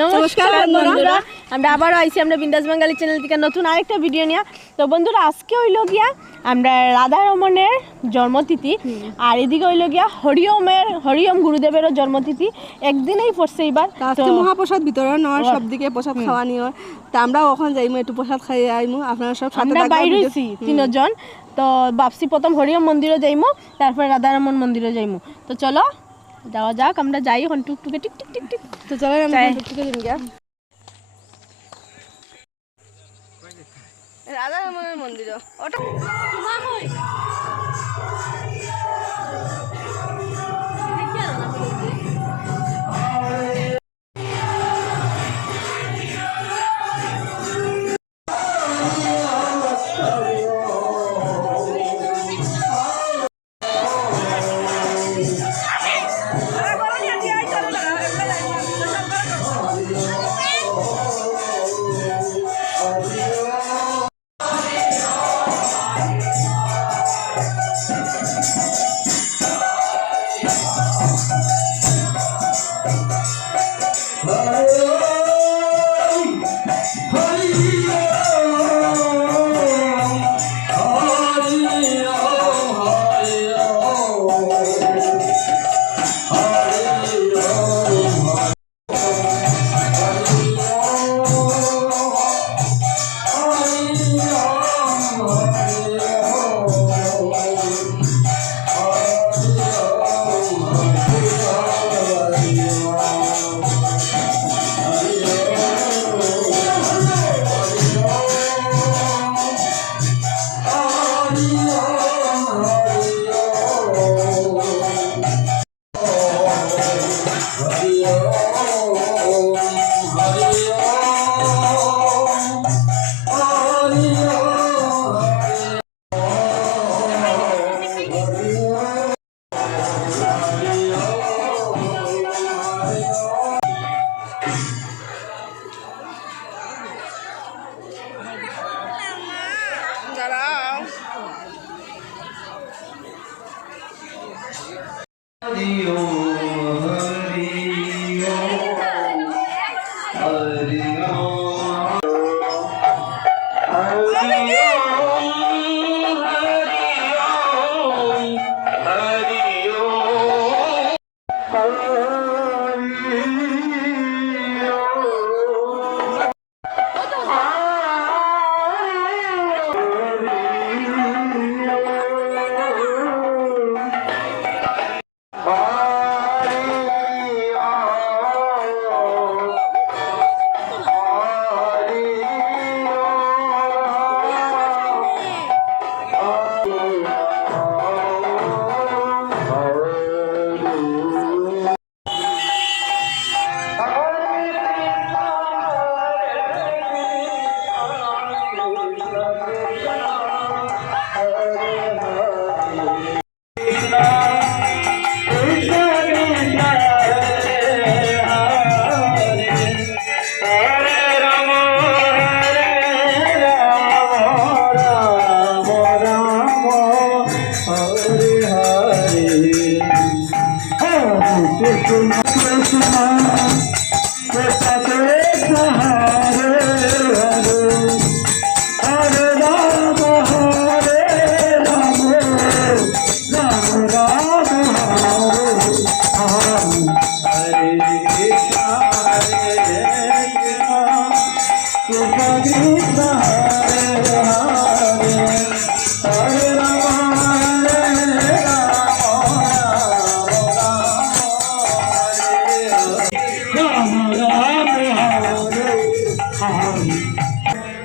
নমস্কার বন্ধুরা। আমরা আবারও আইছি আমরা বিন্দাস বাঙালি চ্যানেল থেকে নতুন আরেকটা ভিডিও নিয়ে। তো বন্ধুরা আজকে হইল গিয়া আমরা রাধা রমণের জন্মতিথি আর এদিকে হইল গিয়া হরিওমের হরিওম গুরুদেবেরও জন্মতিথি। একদিনেই পড়ছে এবার মহাপ্রসাদ বিতরণ হয় সব দিকে প্রসাদ খাওয়া নিয়ে তা আমরাও ওখান যাইমু একটু প্রসাদ খাইয়ে আইমু আপনারা সব আমরা হইছি তিনজন। তো ভাবছি প্রথম হরিওম মন্দিরে যাইমু তারপরে রাধারমন মন্দিরে যাইমু। তো চলো যাওয়া যাক আমরা যাই এখন টুকটুকে টিক টিক টিক টিক। তো চলো আমরা টুকটুকে দিন গিয়া। রাধা মন্দির। ওটা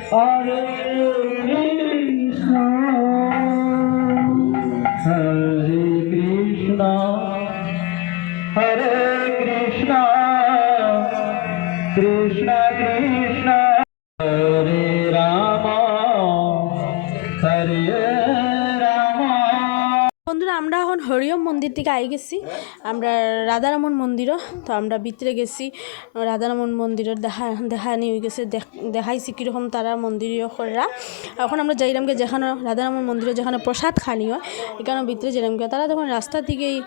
Hare এখন হরিওম মন্দির থেকে আই গেছি, আমরা রাধারমন মন্দিরও, তো আমরা ভিতরে গেছি, রাধারমন মন্দিরের দেখা দেখানি হয়ে গেছে, দেখ- দেখাইছি কীরকম তারা মন্দিরীয় করা এখন আমরা যাইলাম গে যেখানে রাধারমন মন্দিরে যেখানে প্রসাদ খানি হয়, এখানে ভিতরে যেলাম গে তারা তখন রাস্তা থেকেই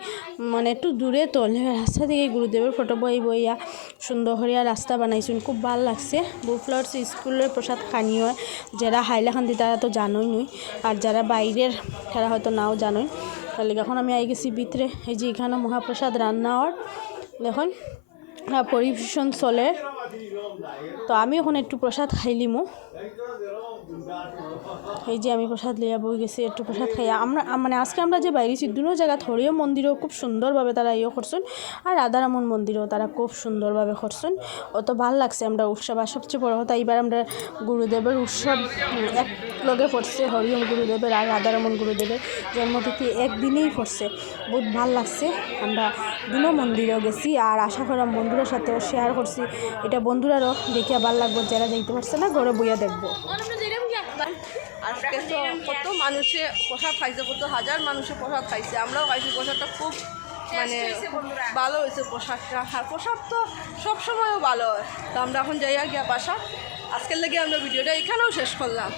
মানে একটু দূরে তো, রাস্তা থেকেই গুরুদেবের ফটো বই বইয়া সুন্দর হরিয়া রাস্তা বানাইছেন, খুব ভালো লাগছে। বুফ্লার্স স্কুলের প্রসাদ খানি হয়, যারা হাইলাকান্দি তারা তো জানোই নই আর যারা বাইরের তারা হয়তো নাও জানোই। তাহলে এখন আমি আই গেছি ভিতরে এই যে এখানে মহাপ্রসাদ রান্না হওয়ার দেখুন পরিবেশন চলে। তো আমি ওখানে একটু প্রসাদ খাইলিমু এই যে আমি প্রসাদ লিয়া বই গেছি, একটু প্রসাদ খাইয়া। আমরা মানে আজকে আমরা যে বাইরেছি দুনো জায়গা থরিও মন্দিরও খুব সুন্দরভাবে তারা ইয়ে করছেন, আর রাধারামন মন্দিরও তারা খুব সুন্দরভাবে করছেন। অত ভালো লাগছে আমরা উৎসব, আর সবচেয়ে বড় কথা, এইবার আমরা গুরুদেবের উৎসব এক লগে পড়ছে হরিওম গুরুদেবের আর রাধারামন গুরুদেবের জন্মতিথি একদিনেই পড়ছে বহুত ভালো লাগছে, আমরা দুনো মন্দিরেও গেছি, আর আশা করাম বন্ধুদের সাথেও শেয়ার করছি। এটা বন্ধুরারও দেখিয়া ভালো লাগবে, যারা যাইতে পারছে না, ঘরে বইয়া দেখব। তো কত মানুষে প্রসাদ খাইছে, কত হাজার মানুষে প্রসাদ খাইছে। আমরাও খাইছি, প্রসাদটা খুব মানে ভালো হয়েছে প্রসাদটা আর প্রসাদ তো সবসময়ও ভালো হয়। তো আমরা এখন যাইয়া গিয়া বাসা আজকের লেগে আমরা ভিডিওটা এখানেও শেষ করলাম।